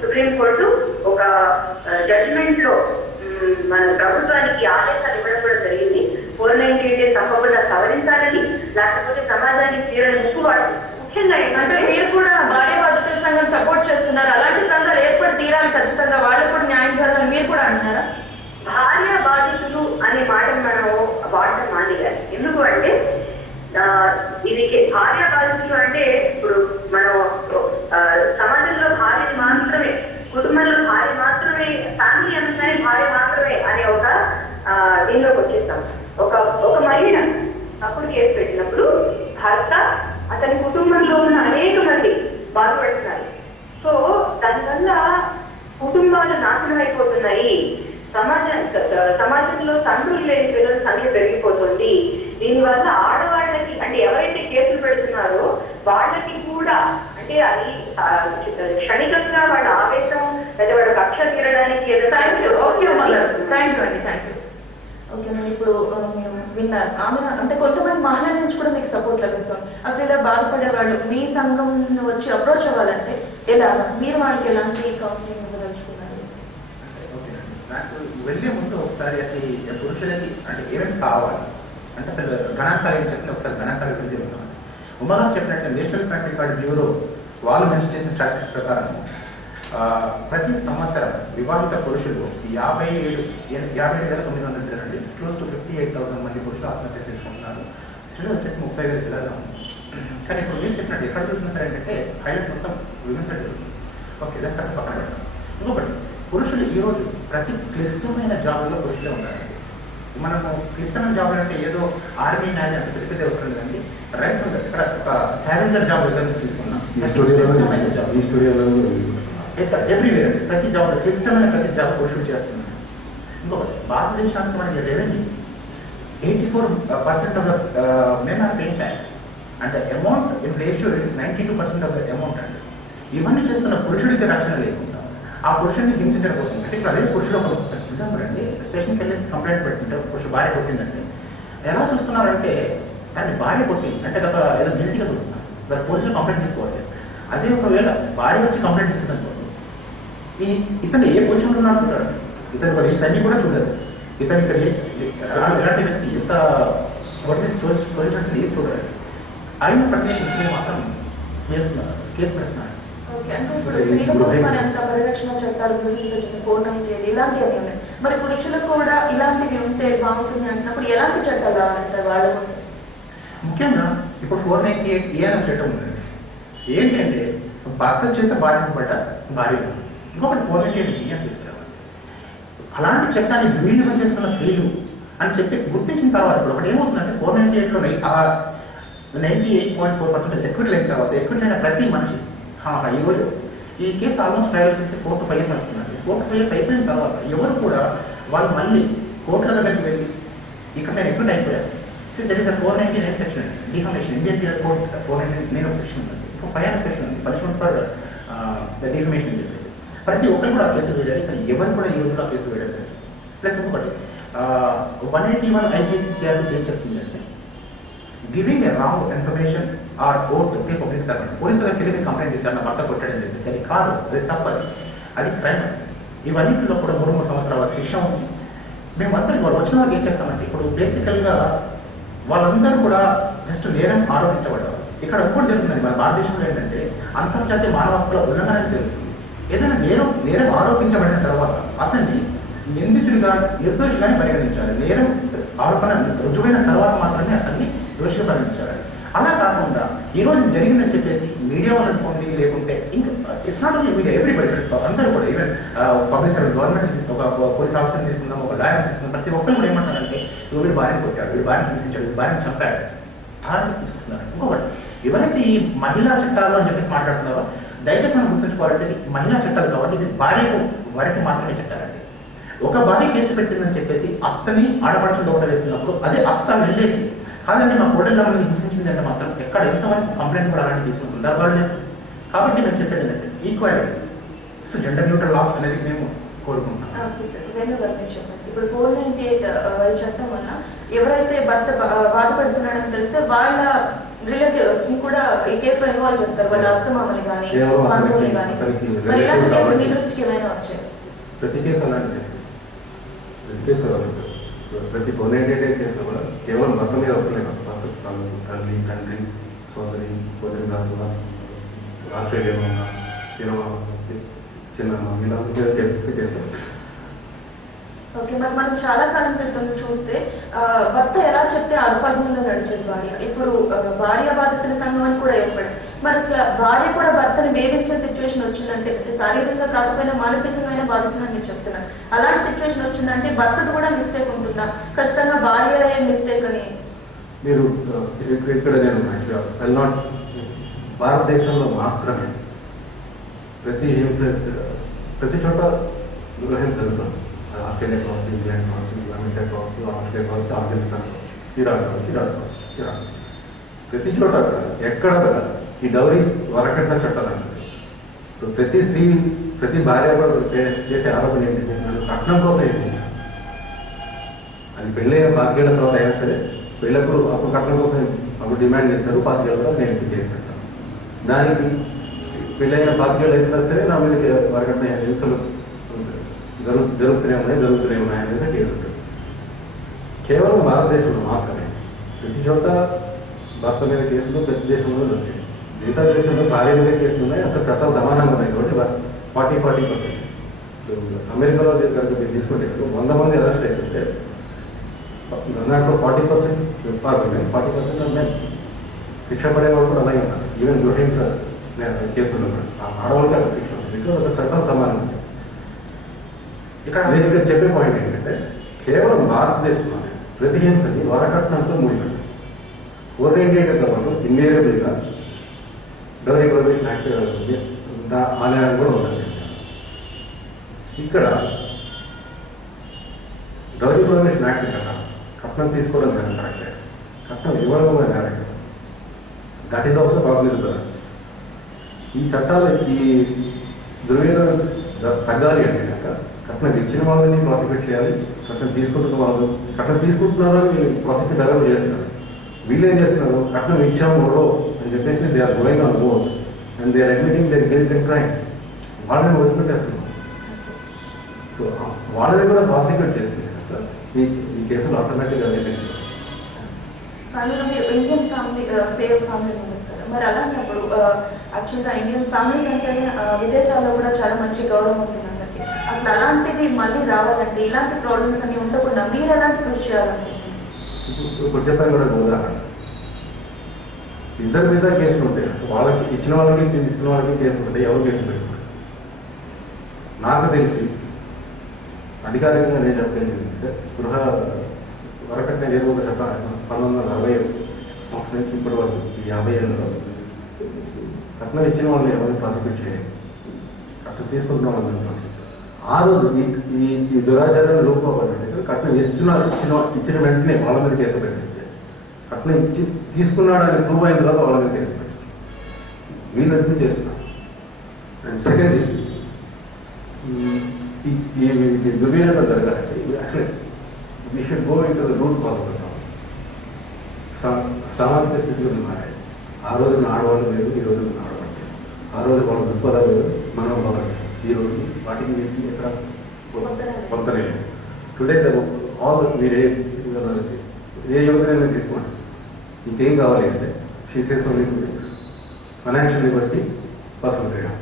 Supreme court ఒక judgement లో మన ప్రభుత్వానికి ఆదేశాలు ఇవ్వడం కూడా జరిగింది. 498 తప్పకుండా సవరించాలని, లేకపోతే సమాజానికి తీరని ముక్కుబాటు. ముఖ్యంగా ఏంటంటే మీరు కూడా భార్య బాధితుల సంఘం సపోర్ట్ చేస్తున్నారు. అలాంటి సంఘాలు ఏర్పడి తీరాలి, ఖచ్చితంగా వాళ్ళకు కూడా న్యాయం జరగాలని మీరు కూడా అంటున్నారా? భార్య బాధితులు అనే మాటను మనం వాడటం మానేయాలి. ఎందుకు అంటే ఇది భార్య బాధితులు అంటే ఇప్పుడు మనం సమాజంలో భార్య మాత్రమే, కుటుంబంలో భార్య మాత్రమే, ఫ్యామిలీ అనగానే భార్య మాత్రమే అనే ఒక దీనిలోకి వచ్చేస్తాం. ఒక మహిళ తప్పుడు కేసు పెట్టినప్పుడు భర్త అతని కుటుంబంలో ఉన్న అనేక మంది బాధపడుతున్నారు. సో దానివల్ల కుటుంబాలు నాశనం అయిపోతున్నాయి. సమాజంలో తండ్రులు లేని పిల్లల సంఖ్య పెరిగిపోతుంది. దీనివల్ల ఆడవాళ్ళకి అంటే ఎవరైతే కేసులు పెడుతున్నారో వాళ్ళకి కూడా అంటే అది క్షణికంగా వాళ్ళ ఆవేశం లేదా వాళ్ళ కక్ష తీరడానికి ఓకే మేడం, ఇప్పుడు మీరు విన్నారు ఆమె అంటే కొంతమంది మహిళల నుంచి కూడా మీకు సపోర్ట్ లభిస్తుంది. అసలు ఇలా బాధపడే వాళ్ళు మీ సంఘం వచ్చి అప్రోచ్ అవ్వాలంటే ఎలా, మీరు వాళ్ళకి ఎలాంటి కౌన్సిలింగ్ ఇవ్వదలుచుకున్నారు? నాకు వెళ్ళే ముందు ఒకసారి అసలు పురుషులకి అంటే ఏమేమి కావాలి అంటే అసలు గణాంకాలు ఏం చెప్పిన ఒకసారి గణాంకాలు గురించి చెప్తాను. ఉమగా చెప్పినట్టు నేషనల్ క్రైమ్ రికార్డ్ బ్యూరో వాళ్ళు మెన్షన్ చేసిన స్టాటిస్టిక్స్ ప్రకారం ప్రతి సంవత్సరం వివాహిత పురుషులు 57,900 చిల్లరండి, క్లోజ్ టు 58,000 మంది పురుషులు ఆత్మహత్య చేసుకుంటున్నారు. స్త్రీలు వచ్చేసి 30,000 చిల్లరగా ఉంది. కానీ ఇప్పుడు మీరు చెప్పినట్టు ఎక్కడ చూసినా సరే ఏంటంటే హైలైట్ మొత్తం విమెన్స్ జరుగుతుంది. ఓకే, దాన్ని కాస్త పక్కన పెడతాం. ఇంకొకటి, పురుషులు ఈరోజు ప్రతి క్లిష్టమైన జాబుల్లో పురుషులే ఉన్నారండి. మనము క్లిష్టమైన జాబులు అంటే ఏదో ఆర్మీ నేవీ అంత పెద్ద పెద్ద అవసరం లేదండి. రైట్ ఇక్కడ ఒక ఛాలెంజర్ జాబ్ దగ్గర నుంచి తీసుకున్నాం. ఎవ్రీవేర్ ప్రతి జాబ్ క్లిష్టమైన ప్రతి జాబ్ పురుషులు చేస్తున్నారు. ఇంకొకటి, భారతదేశానికి మనకి revenue 84% of the men are paying tax అంటే amount in ratio is 92% of the amount అండి. ఇవన్నీ చేస్తున్న పురుషుడికి రక్షణ లేకుండా ఆ పురుషుడిని హింసించడం కోసం అంటే ఇప్పుడు అదే పురుషుడు ఒక ఎగ్జాంపుల్ అండి, స్టేషన్కి వెళ్ళి కంప్లైంట్ పెట్టుకుంటే పురుషుడు భార్య కొట్టిందంటే ఎలా చూస్తున్నారంటే దాన్ని భార్య కొట్టింది అంటే ఒక ఏదో గిల్టీగా చూస్తున్నారు. మరి పోలీసులు కంప్లైంట్ తీసుకోవట్లేదు. అదే ఒకవేళ భార్య వచ్చి కంప్లైంట్ ఇచ్చిందనుకోండి, ఇతను ఏ పొజిషన్లో ఉన్నాడు చూడాలి, ఇతను ఒక తల్లి కూడా చూడదు. ఇతను ఇక్కడ ఇలాంటి వ్యక్తి ఎంత స్టోరీ చూడాలి. ఆయన ప్రక్రియ చూస్తే మాత్రం వేస్తున్నారు, కేసు పెడుతున్నారు. పరిరక్షణ చట్టాలు ఇలాంటివి ఉన్నాయి. మరి పురుషులకు కూడా ఇలాంటివి ఉంటే బాగుంటుంది అంటున్నప్పుడు ఎలాంటి చట్టాలు రావాలంటే వాళ్ళ కోసం? ముఖ్యంగా ఇప్పుడు 498 అనే చట్టం ఉందండి. ఏంటంటే భర్త చేత బాధింపబడ్డ భార్య, ఇంకొకటి 498 అని తీసుకురావాలి. అలాంటి చట్టాన్ని దుర్వినియోగం చేస్తున్న స్త్రీలు అని చెప్పి గుర్తించిన తర్వాత ఇప్పుడు ఒకటి ఏమవుతుందంటే 498లో 98.4% ఎక్విట్ అయిన తర్వాత ఎక్విట్ అయిన ప్రతి మనిషి ఈరోజు ఈ కేసు ఆల్మోస్ట్ ట్రయల్ చేసి 4 to 5 years నడుస్తున్నాడు. 4 to 5 years అయిపోయిన తర్వాత ఎవరు కూడా వాళ్ళు మళ్ళీ కోర్టుల దగ్గరికి వెళ్ళి ఇక్కడ నేను ఎక్విట్ అయిపోయాను. దట్ ఈస్ 499 సెక్షన్ అండి, defamation Indian penal code 499 section ఉందండి. ఇప్పుడు 500 సెక్షన్ ఉంది, పనిష్మెంట్ ఫర్ డిఫమేషన్ అని చెప్పేసి ప్రతి ఒక్కరు కూడా ఆ కేసు వేయాలి. కానీ ఎవరు కూడా ఈ రోజులో ఆ కేసు వేయడం లేదు. ప్లస్ ఇంకొకటి 181 IPC ఏం చెప్తుందంటే giving a wrong information are oath public servant. Police దగ్గరికి వెళ్ళి మీరు కంప్లైంట్ ఇచ్చారు, నా భర్త కొట్టడం చెప్పేసి అది కాదు, అది తప్పదు, అది క్రైమ్. ఇవన్నింటిలో కూడా 3 సంవత్సరాల శిక్ష ఉంది. మేమంతా వాళ్ళు వచ్చిన వాళ్ళకి ఏం చేస్తామంటే ఇప్పుడు బేసికల్గా వాళ్ళందరూ కూడా జస్ట్ నేరం ఆరోపించబడ్డారు. ఇక్కడ ఒక్కటి జరుగుతుందండి మన భారతదేశంలో ఏంటంటే అంతర్జాతీయ మానవ హక్కుల ఉల్లంఘన జరుగుతుంది. ఏదైనా నేరం ఆరోపించబడిన తర్వాత అతన్ని నిందితుడిగా నిర్దోషిగానే పరిగణించాలి. నేరం ఆరోపణ రుజువైన తర్వాత మాత్రమే అతన్ని దోషిగా పరిగణించాలి. అలా కాకుండా ఈ రోజు జరిగిందని చెప్పేసి మీడియా వాళ్ళు అనుకోండి, లేకుంటే ఇంకా it's not only media, everybody అందరూ కూడా ఈవెన్ పబ్లిక్ సర్వెంట్ గవర్నమెంట్ ఒక పోలీస్ ఆఫీసర్ తీసుకుందాం, ఒక లాయర్ తీసుకుందాం, ప్రతి ఒక్కరు కూడా ఏమంటారంటే వీడు భార్యను కొట్టాడు, వీడు భార్యను హింసించాడు, వీడు భార్యను చంపాడు అలాంటి తీసుకుంటున్నారు. ఇంకొకటి, ఎవరైతే ఈ మహిళా చట్టాలు అని చెప్పేసి మాట్లాడుతున్నారో దయచేసి మనం గుర్తుంచుకోవాలంటే మహిళా చట్టాలు కాబట్టి ఇది వారికి మాత్రమే చట్టాలండి. ఒక భార్య కేసు పెట్టిందని చెప్పేసి అత్తని ఆడపడుచులు ఒకటి వేస్తున్నప్పుడు అదే అత్త వెళ్ళేసి కాదండి మా కోడళ్ళ మనల్ని హింసించింది అంటే మాత్రం ఎక్కడ ఎంతమంది కంప్లైంట్ కూడా అలాంటి తీసుకున్న సందర్భాలు లేదు. కాబట్టి నేను చెప్పేది ఏంటంటే equality, so gender neutral laws అనేది మేము కోరుకుంటున్నాం. ఇప్పుడు 498 చట్టం వల్ల ఎవరైతే భర్త బాధపడుతున్నాడని తెలిస్తే వాళ్ళ రిలేటివ్స్ ని కూడా ఈ కేసులో ఇన్వాల్వ్ చేస్తారు, వాళ్ళ అత్తమామని కానీ బంధువుని కానీ. మరి ఇలాంటి కేసులు మీ దృష్టికి ఏమైనా వచ్చాయి? ప్రతి కేసు అలాంటిది. ప్రతి కేసు ప్రతి కొనేటేటే కేసులో కూడా కేవలం భర్త మీద వస్తలేదు. భర్త తల్లి, తండ్రి, సోదరి, సోదరి దాచుల, ఆస్ట్రేలియా చిన్న వీళ్ళందరూ చేస్తారు. ఓకే, మరి మనం చాలా కాలం క్రితం చూస్తే భర్త ఎలా చెప్తే అల్పజ్ఞంలో నడిచేది భార్య. ఇప్పుడు భార్య బాధితుల సంఘం అని కూడా ఏర్పడింది. మరి భార్య కూడా భర్తని వేధించే సిచ్యువేషన్ వచ్చిందంటే, శారీరకంగా కాకపోయినా మానసికంగా అయినా బాధిస్తుందని మీరు చెప్తున్నారు. అలాంటి సిచ్యువేషన్ వచ్చిందంటే భర్తకు కూడా మిస్టేక్ ఉంటుందా? ఖచ్చితంగా భార్య మిస్టేక్ అని మీరు ఇక్కడ నేను భారతదేశంలో మాత్రమే ప్రతి చోట దుర్హింస జరుగుతుంది. ఆస్ట్రేలియా కావచ్చు, ఇంగ్లాండ్ కావచ్చు, అమెరికా కావచ్చు, ఆస్ట్రేలియా కావచ్చు, ఆఫ్ఘనిస్తాన్ కావచ్చు, ఇరాక్ కావచ్చు. ప్రతి చోట ఎక్కడ ఈ డౌరీ వరకట్న చట్టాలు అంటారు. ప్రతి స్త్రీ, ప్రతి భార్య చేసే ఆరోపణ ఏంటి? కట్నం కోసం ఏంటి? అది పెళ్ళైన 5 ఏళ్ల తర్వాత అయినా సరే పెళ్ళప్పుడు అప్పుడు కట్నం కోసం అప్పుడు డిమాండ్ చేస్తారు. 5 ఏళ్ళ తర్వాత నేను ఇంటికి చేసి పెడతాను. దానికి పెళ్ళైన 5 ఏళ్ళు అయినా సరే నా మీద వరకట్న హింసలు జరుగుతూనే ఉన్నాయి అనేది కేసు ఉంటుంది. కేవలం భారతదేశంలో మాత్రమే. ప్రతి చోట భర్త మీద కేసులు ప్రతి దేశంలో దొరికాయి. మిగతా దేశంలో భార్య మీద కేసులు ఉన్నాయి. అక్కడ చట్టాలు సమానంగా ఉన్నాయి కాబట్టి 40%. అమెరికాలో మీరు తీసుకుంటే 100 మంది అరెస్ట్ అయిపోతే దాంట్లో 40% 40% శిక్ష పడేవాళ్ళు కూడా అలాగే ఉన్నారు. ఈవెన్ గృహింస కేసులు కూడా ఆడవాళ్ళకి అక్కడ శిక్ష ఉంది. బికాజ్ అక్కడ చట్టాలు సమానం ఉంది. నేను ఇక్కడ చెప్పే పాయింట్ ఏంటంటే కేవలం భారతదేశంలోనే ప్రతి హింసని వరకట్నంతో ముడిపెట్టారు. 498 పాటు ఇన్వేరియబుల్గా డౌరీ ప్రొహిబిషన్ యాక్ట్ ఆలయాలు కూడా ఉండాలి. ఇక్కడ డౌరీ ప్రొహిబిషన్ యాక్ట్ కదా కట్నం తీసుకోవడం కానీ కరెక్టే, కట్నం ఇవ్వడం కానీ correct. That is also cognisable. ఈ చట్టాలు ఈ దుర్వినియోగం తగ్గాలి అంటే కనుక కట్నం ఇచ్చిన వాళ్ళని ప్రాసిక్యూట్ చేయాలి. కట్నం తీసుకుంటున్న వాళ్ళు కట్నం తీసుకుంటున్నారో వీళ్ళు ప్రాసిక్యూట్ ఎవరు చేస్తున్నారు. వీళ్ళు ఏం చేస్తున్నారు? కట్నం ఇచ్చాము అని చెప్పేసి they are going on board and they are admitting the guilt and crime. వాళ్ళని వదిలిపెట్టేస్తున్నారు. సో వాళ్ళని కూడా ప్రాసిక్యూట్ చేస్తుంది కనుక ఈ కేసులు ఆటోమేటిక్గా మీరు ఇండియన్ ఫ్యామిలీ సేవ్ ఫ్యామిలీ నడుస్తారు. మరి అలాంటప్పుడు యాక్చువల్గా ఇండియన్ ఫ్యామిలీ అంటే విదేశాల్లో కూడా చాలా మంచి గౌరవం ఉంటుంది అందరికీ. అసలు అలాంటిది మళ్ళీ రావాలంటే ఇలాంటి ప్రాబ్లమ్స్ అన్ని ఉండకుండా మీరు ఎలాంటి కృషి చేయాలంటే? ఇప్పుడు చెప్పాను కూడా ఉదాహరణ, ఇద్దరి మీద కేసులు ఉంటాయి. వాళ్ళకి ఇచ్చిన వాళ్ళకి తీసుకున్న వాళ్ళకి కేసులు ఉంటాయి. ఎవరు కేసులు పెట్టుకుంటారు? నాకు తెలిసి అధికారికంగా నేను చెప్పేది ఏంటంటే గృహ వరకట్న నిరోధక చట్టం 1947 నుంచి ఇప్పటి వరకు ఈ 50 ఏళ్ళలో కట్నం ఇచ్చిన వాళ్ళని ఎవరిని ప్రాసిక్యూట్ చేయాలి, కట్నం తీసుకుంటున్న వాళ్ళని ప్రాసిక్యూట్. ఆ రోజు ఈ దురాచారాన్ని రూపొందింటే కట్నం ఇచ్చిన వెంటనే వాళ్ళ మీద కేసు పెట్టేస్తే కట్నం తీసుకున్నాడని ప్రూవ్ అయిన తర్వాత వాళ్ళ మీద కేసు పెట్టారు. వీళ్ళని చేస్తున్నారు. అండ్ సెకండ్ ఈ దుర్వినియోగం జరగాలంటే actually we should go in to the root cause of the problem. సామాజిక స్థితిలో మారాయి. ఆ రోజు ఆడవాళ్ళు లేదు, ఈ రోజు ఆడవాళ్ళు లేదు. ఆ రోజు వాళ్ళ దృక్పథాలు లేదు, మనోభావాలు లేదు. ఈ రోజు వాటికి వీటికి ఎక్కడ పొందలే. టుడే ఆల్ మీరు ఏ యువతనైనా తీసుకోండి, ఇంకేం కావాలి అంటే she says only 2 things: financial Liberty, personal freedom.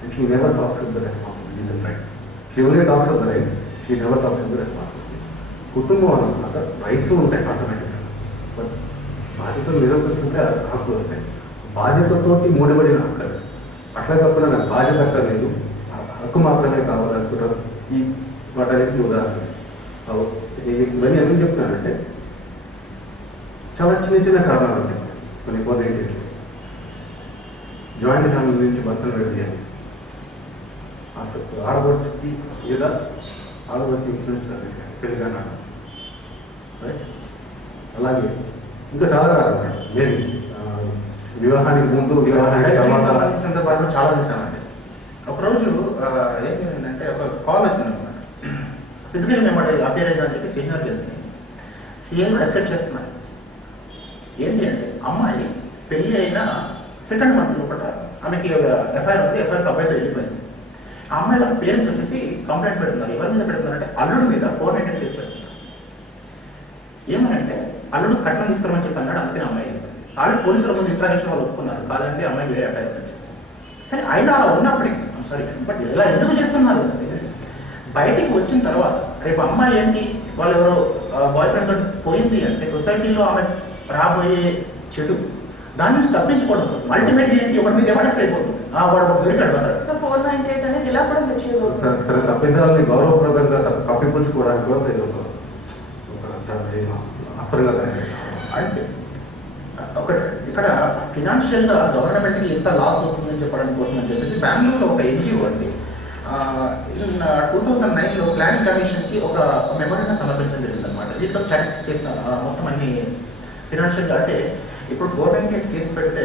And she never talks with the responsibilities and rights. She only talks of the rights, she never talks with the responsibilities. కుటుంబం అన్నమాట rights ఉంటాయి ఆటోమేటిక్గా, but బాధ్యతలు నిరూపిస్తుంటే హక్కులు వస్తాయి. బాధ్యతతోటి ముడిపడిన హక్కు అట్లా కాకుండా నాకు బాధ్యత అక్కర్లేదు, హక్కు మాత్రమే కావాలనుకుంటారు. ఈ వాటన్నిటికీ ఉదాహరణ ఇవన్నీ ఎందుకు చెప్తున్నానంటే చాలా చిన్న కారణాలు ఉంటాయి. కొన్ని ఏంటి జాయింట్ ఫ్యామిలీ నుంచి భర్తను విడదీయాలి, ఆడబడుచుకి లేదా ఆడబడుచు ఇన్సూరెన్స్ పెళ్ళిగా రైట్. అలాగే ఇంకా చాలా కారణాలు మేబీ వివాహానికి ముందు వివాహానికి సందర్భాల్లో చాలా చూసామండి. ఒకరోజు ఏం జరిగిందంటే ఒక కాల్ వచ్చిందనమాట. ఫిజికల్ మెమరీ అపేరేజ్ అని చెప్పి సీనియర్కి వెళ్తుంది. సీఎం యాక్సెప్ట్ చేస్తున్నారు. ఏంటి అంటే అమ్మాయి పెళ్లి అయిన సెకండ్ మంత్ లోపల ఆమెకి ఎఫ్ఐఆర్ ఉంది, ఎఫ్ఐఆర్ అబ్బాయితో వెళ్ళిపోయింది. ఆ అమ్మాయి వాళ్ళ పేరెంట్స్ వచ్చేసి కంప్లైంట్ పెడుతున్నారు. ఎవరి మీద పెడుతున్నారంటే అల్లుడి మీద 490 కేసు పెడుతున్నారు. ఏమనంటే అల్లుడు కట్నం తీసుకురమని చెప్పి అన్నాడు, అందుకని అమ్మాయి ఆల్రెడీ పోలీసుల ముందు ఇంట్రాగేషన్ వాళ్ళు ఒప్పుకున్నారు, కాదంటే అమ్మాయి వేరే అఫైర్ నుంచి. కానీ ఆయన అలా ఉన్నప్పటికీ సారీ బట్ ఇలా ఎందుకు చేస్తున్నారు బయటికి వచ్చిన తర్వాత రేపు అమ్మాయి ఏంటి వాళ్ళు ఎవరో బాయ్ ఫ్రెండ్ తోటి పోయింది అంటే సొసైటీలో ఆమె రాబోయే చెడు దాని నుంచి తప్పించుకోవడం కోసం అల్టిమేట్లీ ఏంటి ఒకటి మీద ఎవరైనా అయిపోతుంది వాడు దొరికాడు అన్నారు. సో 498 అనేది ఇలా కూడా సరే తప్పిదాలని గౌరవప్రదంగా కప్పిపుచ్చుకోవడానికి కూడా అఫర్గా అంటే ఒకటి ఇక్కడ ఫినాన్షియల్ గా గవర్నమెంట్ కి ఎంత లాస్ అవుతుందని చెప్పడం కోసం అని చెప్పేసి బెంగళూరులో ఒక ఎన్జిఓ అండి 2009లో ప్లానింగ్ కమిషన్ కి ఒక మెమోరియల్ సమర్పించడం జరిగింది అనమాట. దీంట్లో స్టాటిస్టిక్స్ చేసిన మొత్తం అన్ని ఫినాన్షియల్ గా అంటే ఇప్పుడు 498 కేసు పెడితే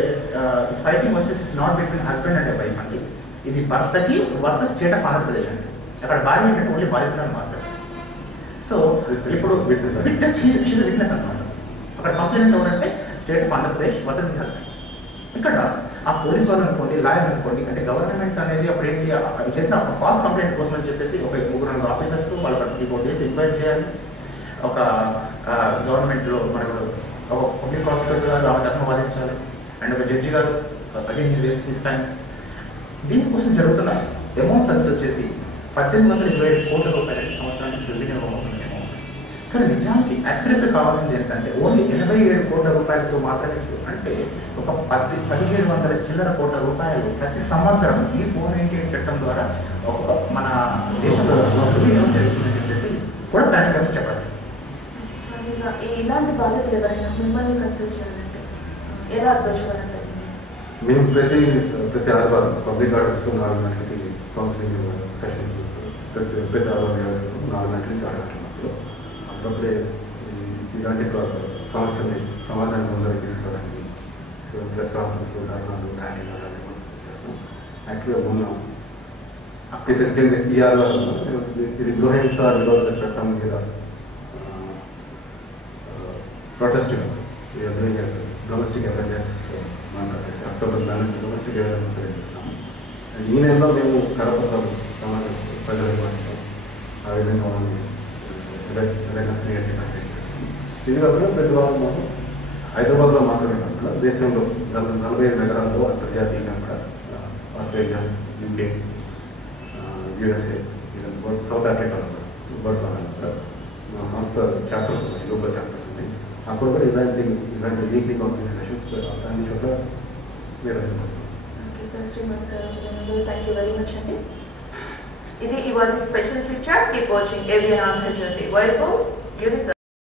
ఫైటింగ్ వచ్చేసి not between husband and wife అండి, ఇది భర్తకి వర్సెస్ స్టేట్ ఆఫ్ ఆంధ్రప్రదేశ్ అండి. అక్కడ భార్య ఏంటంటే ఓన్లీ బాధితులను మాత్రమే. సో ఇప్పుడు విట్నెస్ అనమాట. అక్కడ కంప్లైంట్ ఎవరంటే state of Andhra Pradesh versus the husband. ఇక్కడ ఆ పోలీస్ వాళ్ళు అనుకోండి, లాయర్ అనుకోండి, అంటే గవర్నమెంట్ అనేది అప్పుడు ఏంటి చేసిన ఫాల్స్ కంప్లైంట్ కోసం అని చెప్పేసి ఒక 3-4 ఆఫీసర్స్ వాళ్ళు 3-4 డేస్ ఎంక్వైరీ చేయాలి. ఒక గవర్నమెంట్లో మనకు ఒక పబ్లిక్ ప్రాసిక్యూటర్ గారు ఆమె తరఫున వాదించాలి అండ్ ఒక జడ్జి గారు అగైన్ దిస్ టైం. దీనికోసం జరుగుతున్న అమౌంట్ అంతా వచ్చేసి 1827 కోట్ల రూపాయలు సంవత్సరానికి దుర్వినియోగం అవుతున్న అమౌంట్. కానీ నిజానికి యాక్యురసీ కావాల్సింది ఏంటంటే ఓన్లీ 87 కోట్ల రూపాయలతో మాత్రమే. అంటే ఒక 1700 చిల్లర కోట్ల రూపాయలు ప్రతి సంవత్సరం ఈ 498 చట్టం ద్వారా ఒక మన దేశంలో దుర్వినియోగం జరుగుతుందని చెప్పేసి కూడా దాన్ని కలిసి చెప్పాలి. ఇలాంటి బాధ్యతలు ఎవరైనా మిమ్మల్ని కన్సల్ట్ చేయాలంటే ఎలా అప్రోచ్ అవ్వాలంటే మేము ప్రతి ఆదివారం పబ్లిక్ ఆర్డర్స్ 4 గంటలకి కౌన్సిలింగ్ సెషన్స్ ప్రతి ఆదివారం 4 గంటల నుంచి 6 గంటల మధ్యలో అప్పుడప్పుడే ఇలాంటి సమస్యల్ని సమాజానికి ముందరికి తీసుకోవడానికి ప్రెస్ కాన్ఫరెన్స్ ధర్నాలు ర్యాలీలు అలాంటి చేస్తాం. యాక్చువల్గా మొన్న ఇది గృహహింస నిరోధక చట్టం మీద protesting domestic awareness October 9 domestic awareness తెలియజేస్తాము. ఈ నెలలో మేము కడప సమాజ ప్రజలకు పంచుతాం. ఆ విధంగా మనం అవేర్నెస్ క్రియేట్ చేస్తాం. ఇది కాకుండా ప్రతి వారం మనం హైదరాబాద్లో మాత్రమే కాకుండా దేశంలో 45 నగరాల్లో అంతర్జాతీయంగా కూడా ఆస్ట్రేలియా, యూకే, యూఎస్ఏ, సౌత్ ఆఫ్రికాలో కూడా మా సంస్థ చాప్టర్స్ ఉన్నాయి, లోకల్ చాప్టర్స్ ఉన్నాయి. అప్పుడు కూడా ఇలాంటి వీక్లీ కౌన్సిలింగ్ సెషన్స్ అన్ని చోట్ల నిర్వహిస్తాం. థ్యాంక్ యూ వెరీ మచ్ అండి. ఇది ఇవాళ special feature. Keep watching ABN Andhra Jyothi. Vaibhav